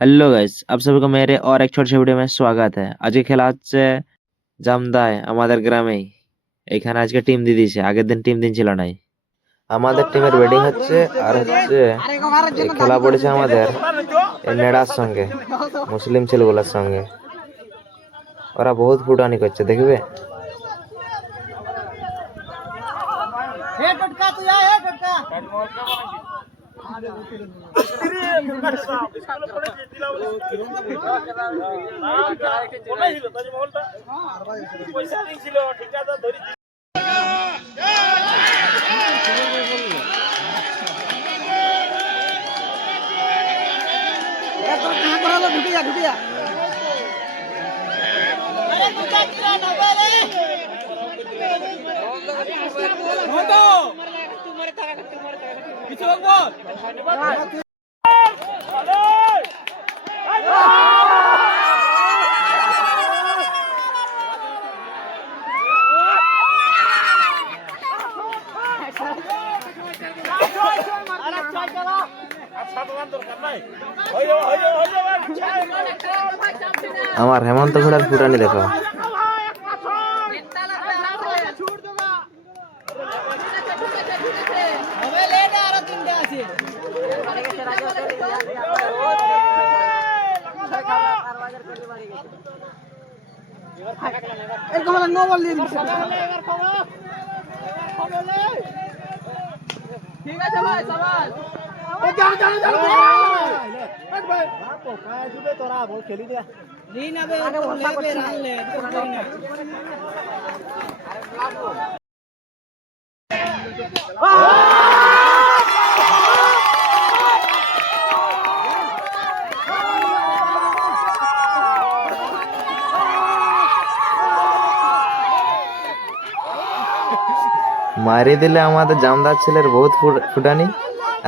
Hello guys, आप सभी को मेरे और एक छोटे से वीडियो में स्वागत है। আজকে খেলা হচ্ছে জামদায় আমাদের গ্রামেই। এখানে আজকে টিম দিয়ে দিয়েছে, আগের দিন টিম দিন ছিল নাই। আমাদের টিমের ব্যাটিং হচ্ছে আর হচ্ছে এই খেলা পড়েছে আমাদের এই নেড়ার সঙ্গে, মুসলিম ছেলেগুলোর সঙ্গে। ওরা বহুত ফুটানি করছে, দেখবে। আমার হেমন্ত ঘোড়ার ফুটানি দেখো। ঠিক আছে ভাই সবাই মারি দিলে আমাদের জামদার ছেলের বহুত ফুটানি,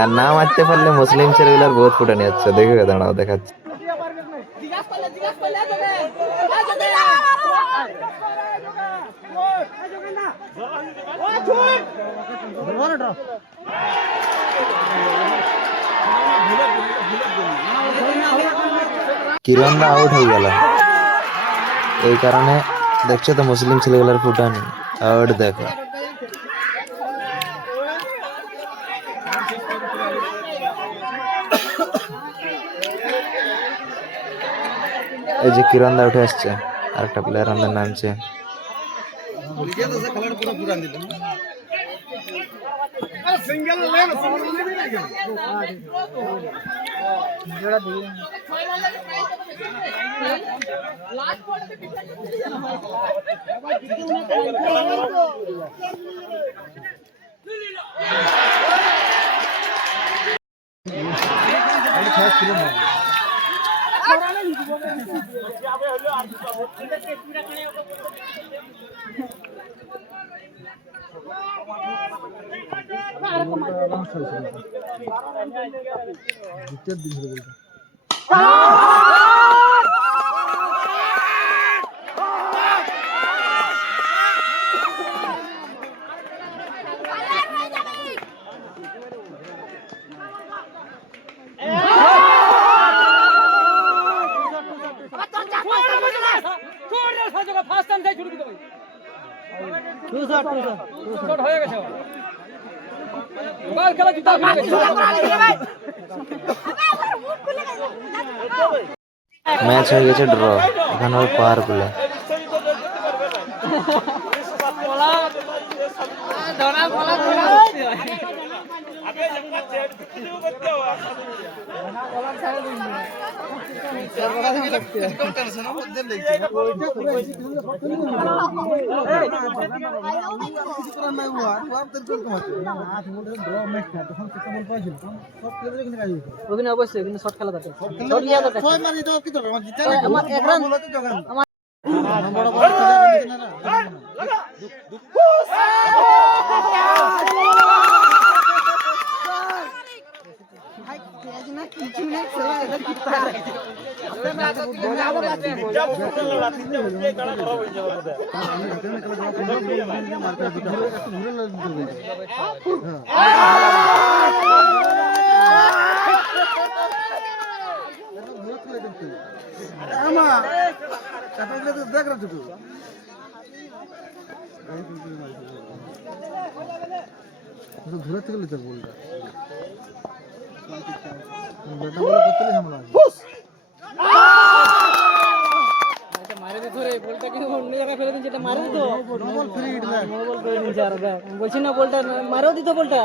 আর না মারতে পারলে মুসলিম ছেলেগুলোর বহুত ফুটানি হচ্ছে। দেখবে, দাঁড়াও দেখাচ্ছি। কিরণদা আউট হয়ে গেল, এই কারণে দেখছো তো মুসলিম ছেলেগুলোর ফুটানি। আউট দেখো। এই যে কিরণদা উঠে আসছে, আরেকটা প্লেয়ার আমাদের নামছে। ম্যাচ হয়ে গেছে ড্র, এখন ওই পার গুলো। অবশ্যই কিন্তু শর্ট খেলা ধরে থেকে লিটার বলটা ব্যাটা বলে করতে ঝামেলা আছে মারে দিত রে বলটা কিন্তু অন্য জায়গায় ফেলে দিন যেটা মারে দিত বল ফ্রি হিট দেখ বল করে দিন আর দেখ আমি বলছি না বলটা মারেও দিত বলটা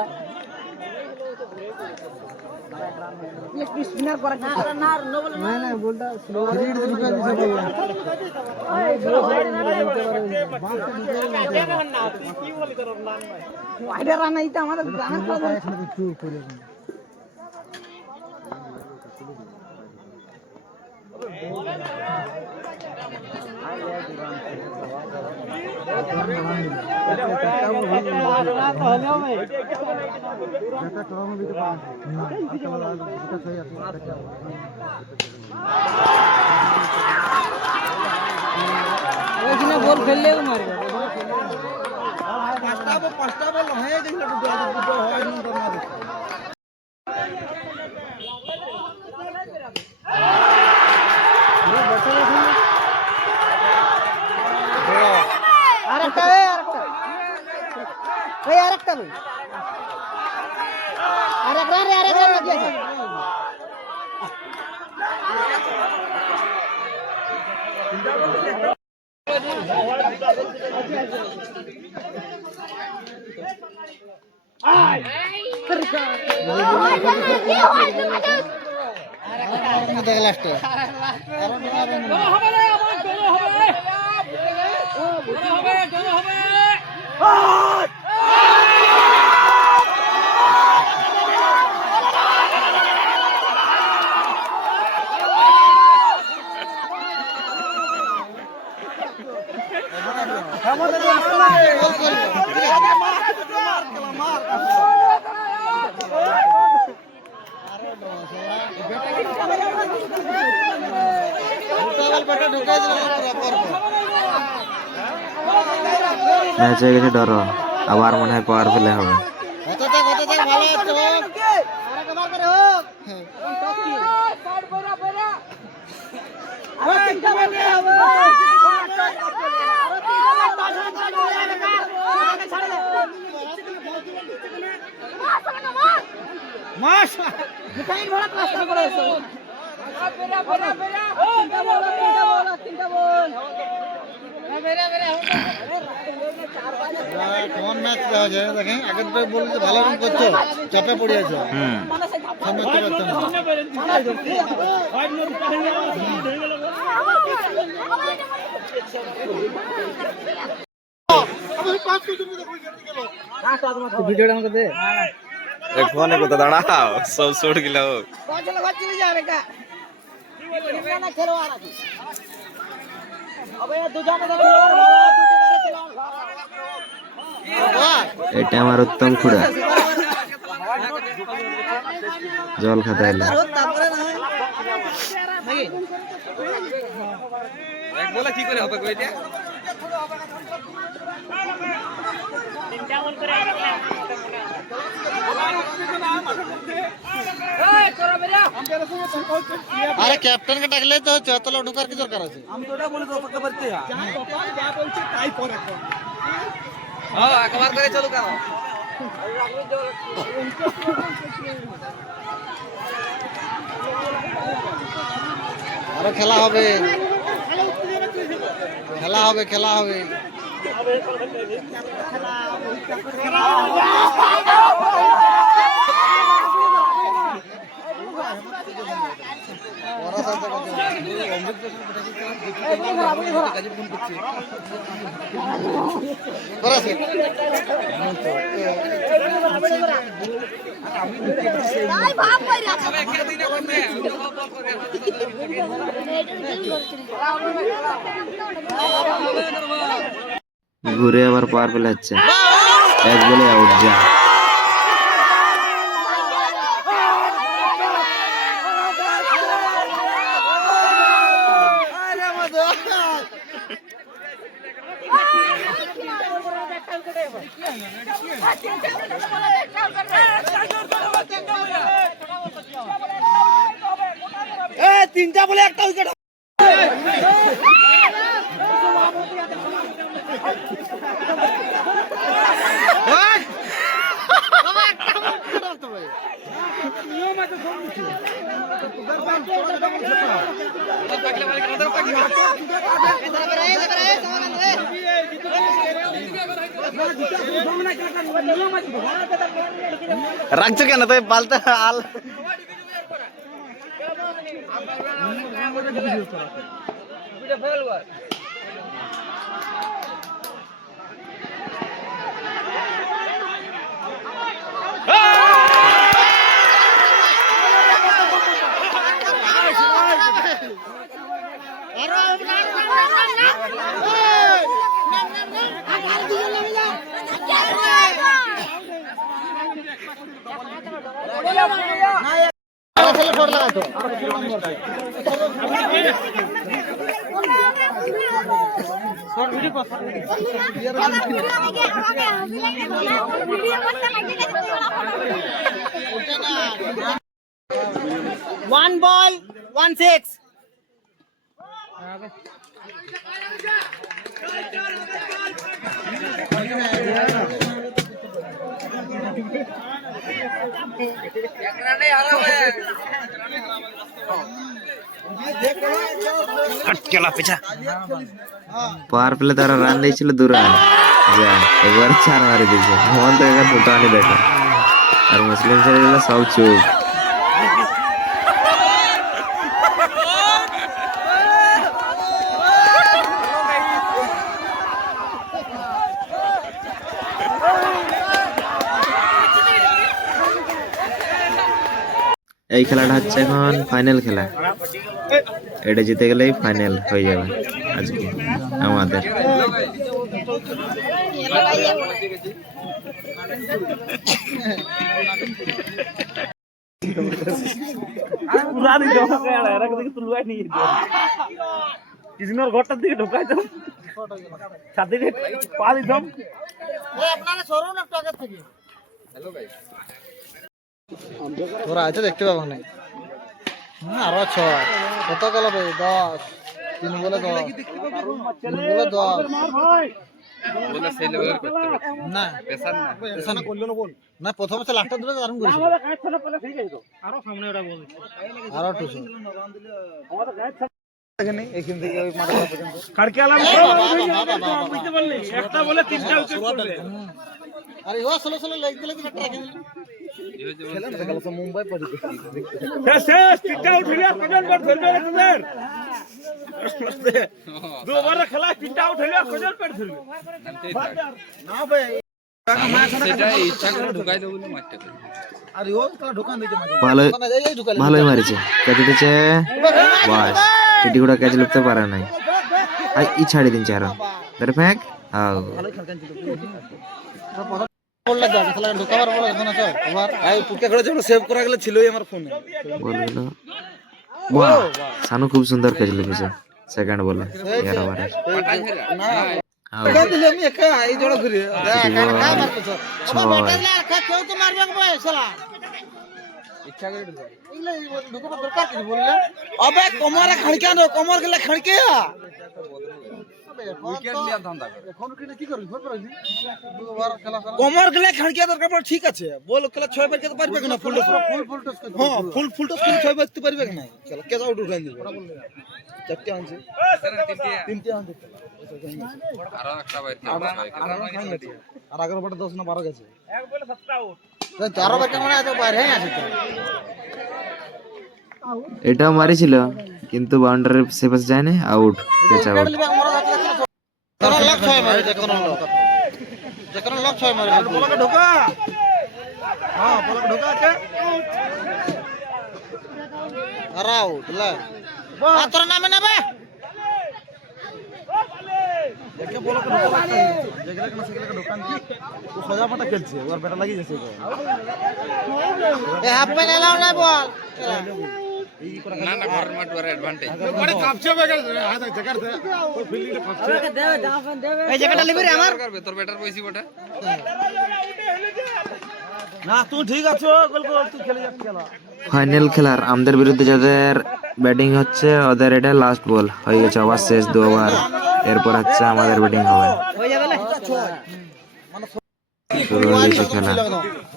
একটু স্পিনার করা না নো বল না না বলটা স্লো ফ্রি হিট ঢুকে দিছে ওইটা রান আইতা আমাদের গ্রামের খেলা একসাথে চুর করে একটা করানো দিতে পারে না আজকে বলা দুটো ছয় আছে ওইখানে বল ফেললেও মারবে পাঁচটা বল হয়ে গেছিল দুটো হয় না তো না আরেকটা ভাই আরেকটা ভাই আরেকটা রে আরেকটা কি আছে দেখ লাস্টে ম্যাচ হয়ে গেছে ডর আবার মনে হয় পাওয়ার প্লে হবে কেমন ম্যাচ দেওয়া যায় দেখেন আগের বার বলতে ভালো রান করছো চাপে পড়ে আছে সামনে তো পারতাম ভিডিওটা আমাকে দে एक फोन को तो दड़ा सब छोड़ गिला हो চলো ঘর চলে যাবে কা না খেলো আর কি अबे দুজনে খেলো এটা আমার উত্তম খুড়া জল খাতে এলো তারপরে না एक बोला की करे হবে কইটা আরে ক্যাপ্টেন কে ডাকলে তো চতলা ঢোকার কি দরকার আছে हां একবার করে চলো কাও আরে খেলা হবে খেলা হবে খেলা হবে ঘুরে আবার পাওয়ার প্লে হচ্ছে এক বলে আউট যা তিনটা বলে একটা উইকেট রাখছো কেন তুই পাল্টা আল One ball, 1-6. अटकेला पीछा পাওয়ার প্লে তারা রান দিয়েছিল 2 রান, যা এবার 4 মারি দিয়েছে। হেমন্ত এখানে দুটো আনি দেখো, আর মুসলিম ছেলেগুলো সব চুপ। এই খেলাটা হচ্ছে এখন ফাইনাল খেলা, এটা জিতে গেলেই ফাইনাল হয়ে যাবে আজকে আমাদের। কৃষ্ণর ঘরটার দিকে ঢোকাইতাম, ছাদের পা দিতাম। তোরা আছে দেখতে পাবো না। আরো 6 কত গেল ভাই? 10 3 বলে 10 3 বলে 10 বলে সেই লেভেলের করতে হবে না পেশার না পেশা না করলো না বল না। প্রথমে তো লাস্টটা দিলে দারুণ করেছিল। আমাদের গায়ের ছানা পেলে ঠিক আছে তো, আরো সামনে ওটা বল আরো 200 আমাদের গায়ের ছানা এখানে এখান থেকে ওই মাঠা পর্যন্ত কাড়কে আলাম বুঝতে পারলি, একটা বলে তিনটা উইকেট করবে। আরে ও সলো সলো লাইক দিলে একটা রেখে দিল। খেলা না গেল তো মুম্বাই পড়ে গেছে। শেষ তিনটা উঠে গেল, কজন ব্যাট ধরবে রে তোদের? দুবার খেলা তিনটা উঠে গেল, কজন ব্যাট ধরবে? না ভাই সেটা ইচ্ছা করে ঢুকাই দেবো বলে মারতে হবে। আরে ও তো ঢোকান দিতে মাঝে ভালোই না এই ঢোকালে ভালোই মারিছে, ক্যাচ দিতেছে, বাস টিটিগুড়া ক্যাচ লিখতে পারে নাই। আর ই ছাড়ি দিন চার ধরে ফেক। হাও ভালোই খেলতেন ছিল। বল লাগা খেলা ঢোকাবার বল এখন আছে ওভার আই পুটকা করে যখন সেভ করা গেল ছিলই আমার ফোনে। বললো বাহ, সানু খুব সুন্দর ক্যাচ লিখেছে সেকেন্ড বলে 11 ওভারে। না এটা দিলে আমি একা এই জোড়া ঘুরি একা একা মারতেছ। ছয়। আবার ব্যাটার লা একা কেউ তো মারবে ভাই শালা। ইচ্ছা করে ঢুকাই ইলে ঢোকাবার দরকার কি বললে? আবে কোমরে খড়কিয়া নো, কোমর গলে খড়কিয়া। উইকেট নিয়ে ধান্দা করে এখন কি করবি? ফোন করবি দুবার খেলা খেলা কোমর গলে খড়কিয়া দরকার পড়ে, ঠিক আছে বল খেলা 6 বার খেলতে পারবে না? ফুল টস হ্যাঁ ফুল টস করে 6 বার খেলতে পারবে না? খেলা কে আউট উঠাই দিল চারটি আনছে তিনটি আনছে আরো একটা বাইর আর আগের বারে 10 না 12 গেছে। এক বলে 7টা আউট। 12 বার কেমন আছে বাইরে আছে তো। এটাও মারিছিল কিন্তু বাউন্ডারি সেপাস যায় না, আউট ক্যাচ আউট। কোন লক 6 মারে যে কোন লক লক 6 মারে বলকে ঢোকা। হ্যাঁ বলকে ঢোকা আছে আর আউট লে আর তোর নামে নেবে দেখে বলকে ঢোকা যেগুলা কেন সেগুলা ঢোকান দি ও সোজা পাটা খেলছে, ওর ব্যাটা লাগি যাচ্ছে এ হাফ প্যান এলাও না বল না না ঘরের মাঠ ওর অ্যাডভান্টেজ বড় কাপছে বেগার হাত জায়গার দে ওই ফিল্ডিং এ কাপছে এই জায়গাটা লিবি রে আমার করবে তোর ব্যাটার পয়সি বটে না তুই ঠিক আছো গোল গোল তুই খেলে যা খেলা। ফাইনাল খেলার আমাদের বিরুদ্ধে যাদের ব্যাটিং হচ্ছে ওদের, এটা লাস্ট বল হয়ে গেছে, ওভার শেষ 2 ওভার। এরপর হচ্ছে আমাদের ব্যাটিং হবে। শুরু হয়ে গেছে খেলা।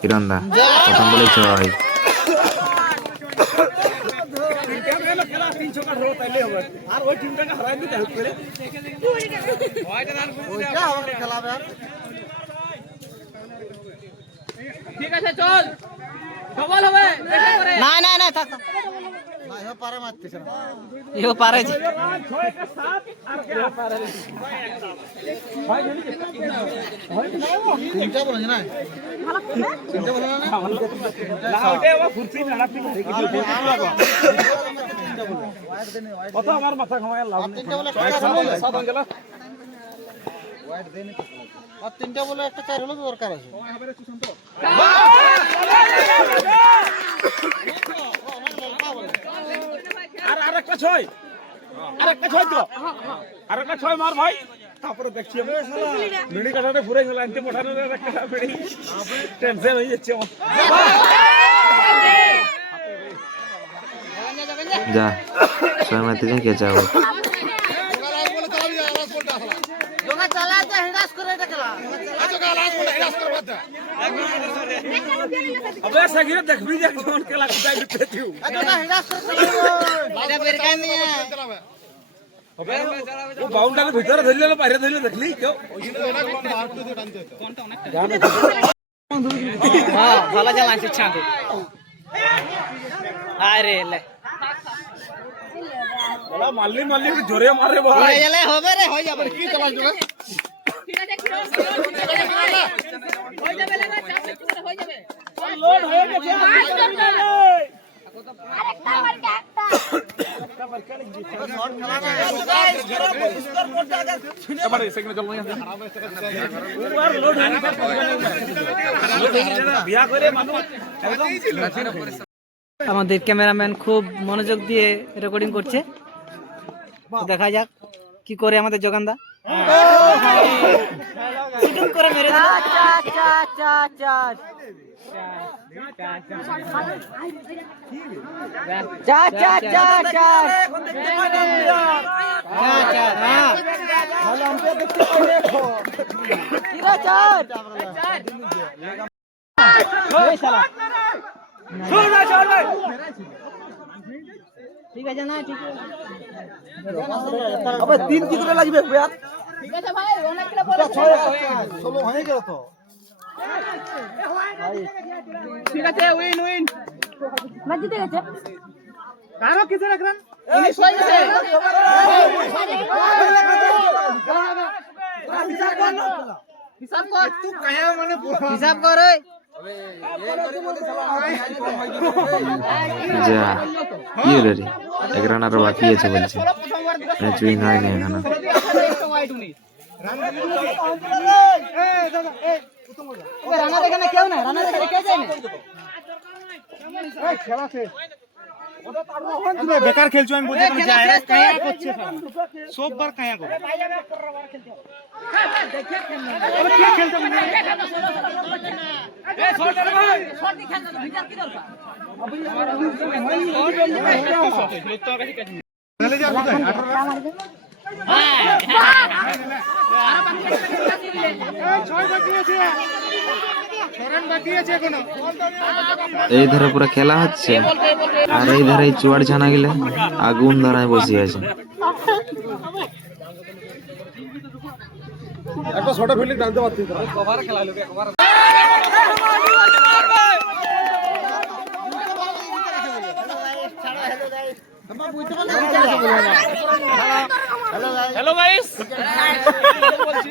কিরণদা প্রথম বলে 6। আর ওই টিমটাকে হারাই দিতে হবে ঠিক আছে চল ডবল হবে না না না থাক ইও পারে জি কত আমার মাথা ঘামায় লাভ নেই সাত হয়ে গেল আর 3টা বলে একটা 4 হলো তো দরকার আছে। আর আরেকটা 6 তো আরেকটা 6 মার ভাই তারপরে দেখছি আমি মিনি কাটাতে পুরো গেল আনতে পাঠানোর একটা বেড়ি টেনশন হয়ে যাচ্ছে আমার যা 6 মারতে যাই কে যাও। যোগা চালাতে হিরাস করে এটা খেলা अबे सगीर देख भी देख जोन के लाग जाई पेथिउ যোগা হিরাস করে এটা বেরকাই নিয়ে अबे वो बाउंडरी भीतर धरले बाहर धरले देखली क्यों হ্যাঁ ভালো চালাচ্ছে ছাঁদে আরে লে बड़ा मारली मारली जोरे मारे भाई গেলে হবে রে হয়ে যাবে কি চালাই যোগা? लोड হয়ে গেছে এবারে সেকেন্ড চল না ওভার লোড হয়ে গেছে বিয়া করে মানুষ আমাদের ক্যামেরাম্যান খুব মনোযোগ দিয়ে রেকর্ডিং করছে দেখা যাক কি করে আমাদের যোগানদা শুটিং করে মেরে দিল ঠিক আছে না ঠিক আছে আবে 3 কি করে লাগবে ব্যাট? ঠিক আছে ভাই অনেক কিলো বলে 16 হয়ে গেল তো। ঠিক আছে উইন উইন ম্যাচ জিতে গেছে কারো কিছু রাখলেন উনিশ হয়ে গেছে হিসাব কর তুই কায়া মানে হিসাব কর যা কি হলো রে, 1 রান আরো বাকি আছে বলছে, ম্যাচ উইন হয়নি এখনো। রানা দেখে না কেউ না রানা দেখে কেউ যায় না বেকার খেলছো আমি বলছি তুমি যায় কায়া করছে সববার কায়া করে আরে কি খেলতে এ শট রে ভাই শট দি খেলতে তো ভিতর কি দরকার চলে যা কোথায় 6 বাকি আছে 6 রান বাকি আছে এখনো এই ধারে পুরো খেলা হচ্ছে, আর এই ধারে চুয়ার জানা গেলে আগুন ধরায় বসে আছে। একটা ছোট ফিল্ডিং টানতে পারতি তো। কভার খেলা হলো কভার हेलो गाइस বলছি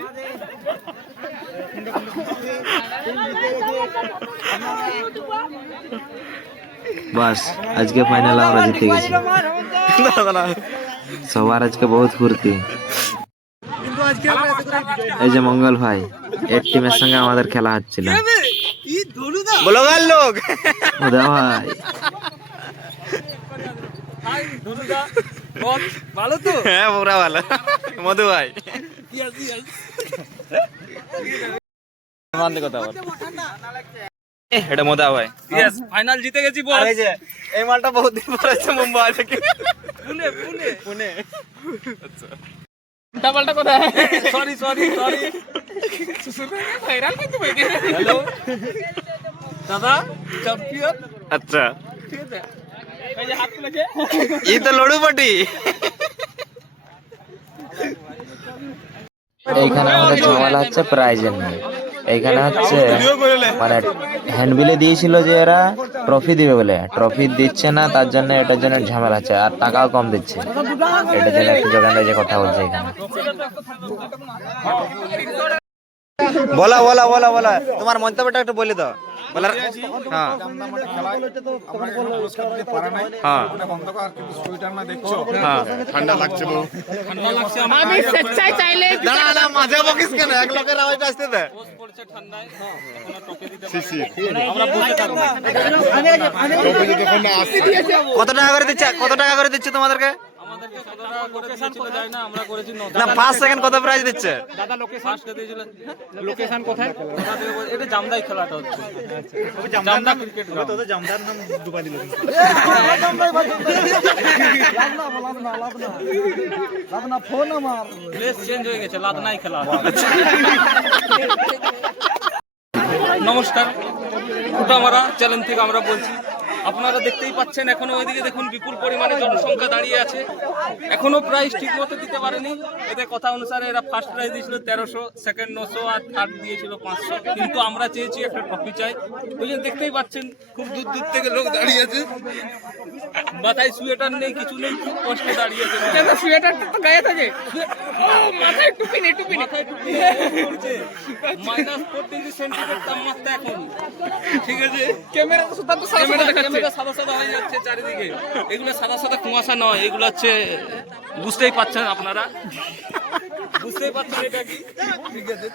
বাস আজকে ফাইনাল আমরা জিতে গেছি। সবার আজকে বহুত ফুর্তি। এই যে মঙ্গল ভাই, এক টিমের সঙ্গে আমাদের খেলা হচ্ছিল। बोलो गाल लोग ওদা ভাই ভালো তো হ্যাঁ পুরা ভালো মধু ভাই মান কথা বল এটা মজা ভাই ইয়েস ফাইনাল জিতে গেছি বস। এই যে এই মালটা বহুত দিন পর আসছে মুম্বাই থেকে। পুনে ডাবলটা কোথায়? সরি ভাইরাল কিন্তু ভাই। হ্যালো দাদা চ্যাম্পিয়ন। আচ্ছা ঠিক আছে এই যে হাত তুলেছে। এই তো লড়ু পাটি। এইখানে আমাদের ঝামেলা হচ্ছে প্রাইজের নিয়ে। এইখানে হচ্ছে মানে হ্যান্ডবিলে দিয়েছিল যে এরা ট্রফি দিবে বলে, ট্রফি দিচ্ছে না, তার জন্য এটার জন্য ঝামেলা হচ্ছে, আর টাকাও কম দিচ্ছে। এটার জন্য একটু যোগানদার যে কথা বলছে এখানে। বলা বলা বলা বলা তোমার মন্তব্যটা একটু বলে দাও। বলার হ্যাঁ হ্যাঁ হ্যাঁ ঠান্ডা লাগছে আমি স্বেচ্ছায় চাইলে দাঁড়া না মাঝে বকিস কেন? এক লোকের আওয়াজটা আসতে দে। পোস্ট পড়ছে ঠান্ডায় এখনো টপে দিতে পারি। আমরা বসে থাকবো। কত টাকা করে দিচ্ছে? কত টাকা করে দিচ্ছে তোমাদেরকে? আমাদেরকে কত টাকা করে দিয়েছিল জানি না, আমরা করেছি 9 না 5 সেকেন্ড কত প্রাইজ দিচ্ছে? দাদা লোকেশন দিয়েছিল। লোকেশন কোথায়? এটা জামদাই খেলাটা হচ্ছে। Jamda cricket ground. তোদের জামদার নাম ডুবাই দিল। ফোন আমার প্লেস চেঞ্জ হয়ে গেছে, লাদনাই খেলা হবে। নমস্কার, ফুটামারা চ্যানেল থেকে আমরা বলছি। আপনারা দেখতেই পাচ্ছেন এখনো ওইদিকে দেখুন বিপুল পরিমাণে জনসংখ্যা দাঁড়িয়ে আছে। এখনো প্রাইস ঠিক মতো দিতে পারেনি। এদের কথা অনুসারে এরা ফার্স্ট প্রাইজ দিয়েছিল 1300, সেকেন্ড 900 আর থার্ড দিয়েছিল 500। কিন্তু আমরা চেয়েছি একটা ট্রফি চাই। ওই জন্য দেখতেই পাচ্ছেন খুব দূর দূর থেকে লোক দাঁড়িয়ে আছে। মাথায় সোয়েটার নেই, কিছু নেই, খুব কষ্টে দাঁড়িয়ে আছে। সোয়েটারটা তো গায়ে থাকে, মাথায় টুপি নেই, মাথায় টুপি পড়ছে। -4 ডিগ্রি সেন্টিগ্রেড তাপমাত্রা এখন। ঠিক আছে, ক্যামেরা সাদা সাদা হয়ে যাচ্ছে চারিদিকে। এগুলো সাদা সাদা কুয়াশা নয়, এগুলো হচ্ছে বুঝতেই পারছেন আপনারা, বুঝতেই পারছেন এটা কি। ঠিক আছে।